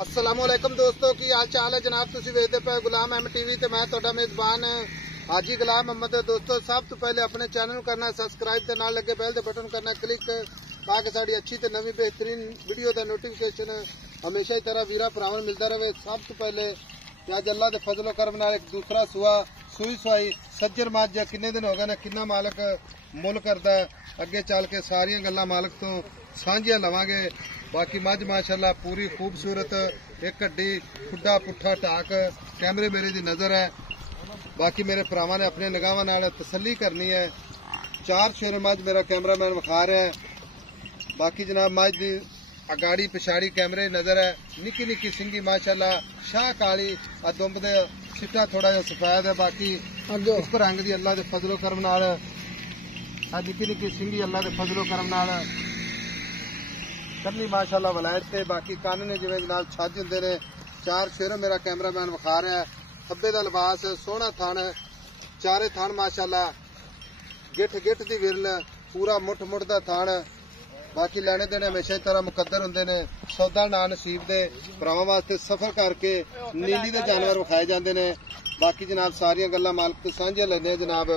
अस्सलामुअलैकुम दोस्तों की हाल चाल है जनाब। तुसी वेखदे पे गुलाम अहमद टीवी ते मैं तुहाडा मेजबान हाजी गुलाम अहमद। दोस्तों सब तो पहले अपने चैनल नूं करना सब्सक्राइब ते नाल लगे बेल दे बटन करना क्लिक ताकि साडी अच्छी ते नवी बेहतरीन वीडियो दा नोटिफिकेशन हमेशा ही तरह वीरा भरावां मिलता रहे। सब तो पहले अज अल्लाह के फजलो करम नाल एक दूसरा सुआ सूई सुई सज्जर मज किन्ने दिन हो गए ने किन्ना मालक मुल करदा है। अगे चल के सारियां गल्लां मालक तो सांझियां लवांगे। बाकी मज माशाअल्लाह पूरी खूबसूरत एक हड्डी खुड्डा पुट्ठा टाक कैमरे मेरे दी नजर है। बाकी मेरे भरावां ने अपने निगाहां नाल तसल्ली करनी है। चार शेर मज मेरा कैमरामैन विखा रहा है। बाकी जनाब मज दी अगाड़ी पिछाड़ी कैमरे नजर है। निक्की निक्की सिंगी माशाअल्लाह शाह काली दुंब दे चिट्टा थोड़ा जिहा सफेद है। बाकी उस रंग दी अल्लाह दे फजलो करम नाल निक्की निक्की सिंगी अल्लाह दे फजलो करम नाल कन्नी माशाअल्लाह वलायत ते। बाकी कन्न ने जिवें जनाब छज हुंदे ने। चार शेर मेरा कैमरामैन विखा रहा है। खब्बे दा लिबास सोहना थन चारे थन माशाअल्लाह गिठ गिठ दी विरल पूरा मुठ मुठ दा थन। बाकी लैने देने हमेशा ही तरह मुकद्दर होंदे ने। सौदा ना नसीब दे भरावां वास्ते सफर करके नीली दे जानवर विखाए जांदे ने। बाकी जनाब सारियां गल्लां मालक तो सांझियां लैंदे जनाब।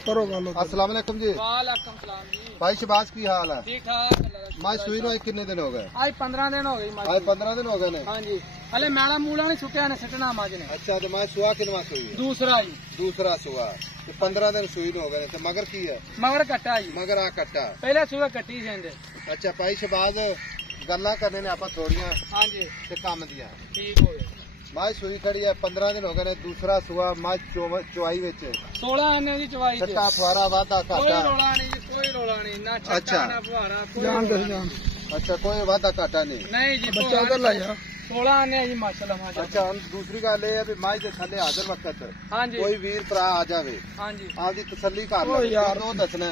अस्सलाम वालेकुम जी। वालेकुम सलाम जी। भाई शबाज की हाल है? ठीक ठाक। मां सुई नु कितने दिन हो गए? आज 15 दिन हो गए। आज 15 दिन हो गए ने। हाँ जी हले मैला मूला नहीं सुटिया ने सिटना मज ने। अच्छा तो मैं सुआ किनवा सुई है? दूसरा जी। दूसरा सुआ तो 15 दिन सुई नु हो गए। तो मगर की है? मगर कट्टा जी। मगर आ कट्टा पहले सुबह कट्टी सेंदे। अच्छा भाई शबाज गल्लां करने ने आप थोड़ियां। हाँ जी ते काम दियां ठीक हो गए। मां सुई खड़ी है 15 दिन हो गए ने। दूसरा सुआ मां चुवाई विच 16 आने दी चवाई च। छट्टा फुआरा वादा कोई घाटा। रोला नहीं जी कोई रोला नहीं ना छट्टा अच्छा। ना फुहारा कोई जान रोला दस नहीं। जान। अच्छा कोई वादा घाटा नहीं। नहीं जी बच्चा उधर ला जा 16 आने जी माशाल्लाह माशाल्लाह। अच्छा हम दूसरी गल ये है भी मां दे थल्ले हाजिर वक्त हाँ जी कोई वीर भरा आ जावे हाँ जी आपदी तसल्ली कर ओ ले यार। दो दसना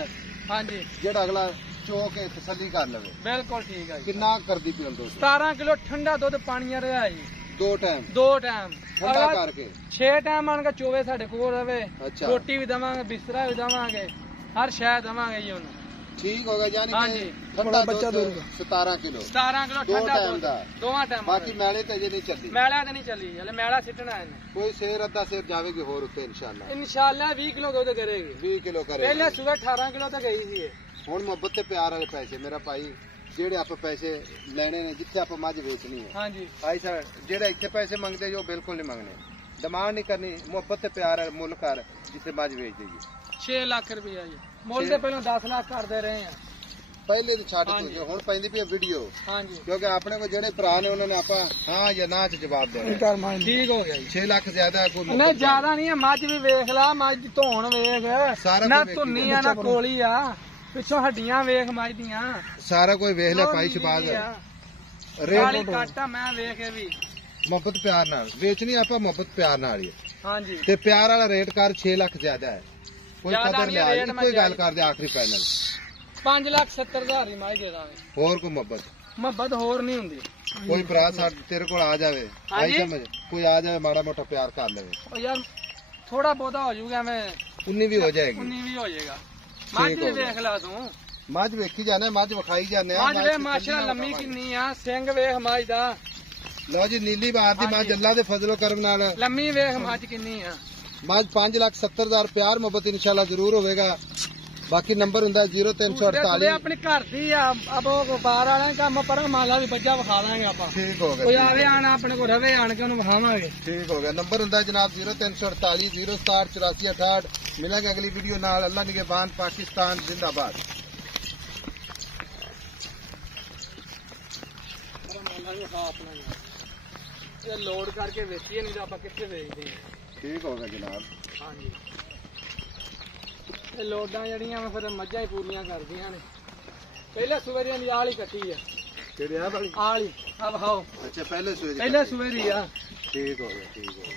हाँ जी जेड़ा अगला चो के तसल्ली कर लवे। बिल्कुल ठीक है जी। किन्ना कर दी पियो दोस्त? 17 किलो ठंडा दुध पानी रहा जी। दो टाइम दो टाइम ठंडा करके 6 टाइम आन के चोवे साडे कोल रवे। अच्छा रोटी भी दवांगे बिस्तरा भी दवांगे हर शय दवांगे जी उन्हें। ठीक होगा यानी हाँ कि जी। ठंडा बच्चा 17 किलो 17 किलो दो ठंडा टाइम दूध दा। दोवां टाइम बाकी मैले ते अजे नहीं चलदी। मैला तो नहीं चली हले मैला सिटना है कोई शेर अद्धा शेर जावेगी होर उत्ते इंशाल्लाह। इंशाल्लाह 20 किलो दूध करेगी। 20 किलो करे पहले सुबह 18 किलो तक गई थी। हुण मोहब्बत ते प्यार वाले पैसे मेरा भाई जेड़े आप पैसे लेने ने जिथे आप मज बेचनी है। हाँ जी भाई साहब जेड़े इतने पैसे मंगते जो बिल्कुल नहीं मंगने। डिमांड नहीं करनी मोहब्बत ते प्यार है मुल कर जिथे मज बेच देगी। 6 लाख रुपया जी मुल दे पहले 10 लाख कर दे रहे हैं। पहले तो छड़ हाँ चुके हुण पैंदी पई वीडियो हाँ जी क्योंकि अपने को जेड़े भरा ने उन्होंने आप हाँ या ना च जवाब देना। ठीक हो गया जी। 6 लाख ज्यादा है कोई नहीं ज्यादा नहीं है मज भी वेख ला मज धोन वेख सारा ना कुछ धुन्नी वेखी आ ना कोली आ पिछों हड्डियां वेख मज दियां सारा कोई वेख ले भाई शबाज काली रेट काटा मैं वेख भी। मोहब्बत प्यार नाल बेचनी आप मोहब्बत प्यार नाल ही हाँ जी ते प्यार वाला रेट कर 6 लाख ज्यादा है। कोई ज्यादा कदर नहीं लिया रेट मैं कोई गल कर दे आखिरी फाइनल 5,70,000 ही मज दे दांगे। और कोई मोहब्बत मोहब्बत होर नहीं हुंदी। कोई भरा साड तेरे को आ जावे हाँ आई जी। समझ कोई आ जावे माड़ा मोटा प्यार कर लेवे ओ यार थोड़ा बहुता हो जाऊगा मैं 19 भी हो जाएगी। 19 भी हो जाएगा। मज ठीक भी हो गया। देख ला तू मज वेखी जाने मज विखाई जाने मज वे माशा लम्मी किन्नी आ सिंग वेख मज दा लो जी नीली बार दी मज अल्लाह दे फजलो करम नाल लम्मी वेख मज किन्नी आ। मज 5,70,000 प्यार मोहब्बत इंशाल्लाह जरूर होवेगा। बाकी नंबर हुंदा 0348 अपनी घर दी आ अब बाहर वाले काम पर माला भी बच्चा विखा लांगे आप। ठीक हो कोई गया आवे आना अपने को रवे आन के उन्हें विखावांगे। ठीक हो गया। नंबर हुंदा जनाब 0348 067 84 68। मिलेंगे अगली वीडियो नाल। अल्लाह निगहबान पाकिस्तान जिंदाबाद। ये लोड करके बेचिए नहीं तो आप कितने बेचते हैं। ठीक हो गया जनाब। हाँ जी ये लोडां जड़ियां मैं फिर मज्झां ही पूरियां करदियां ने। पहले सवेरे दी आल ही कट्टी है केड़े आ वाली? आल ही अब हाओ अच्छा पहले सुई पहले सवेरे आ। ठीक हो गया ठीक हो गया।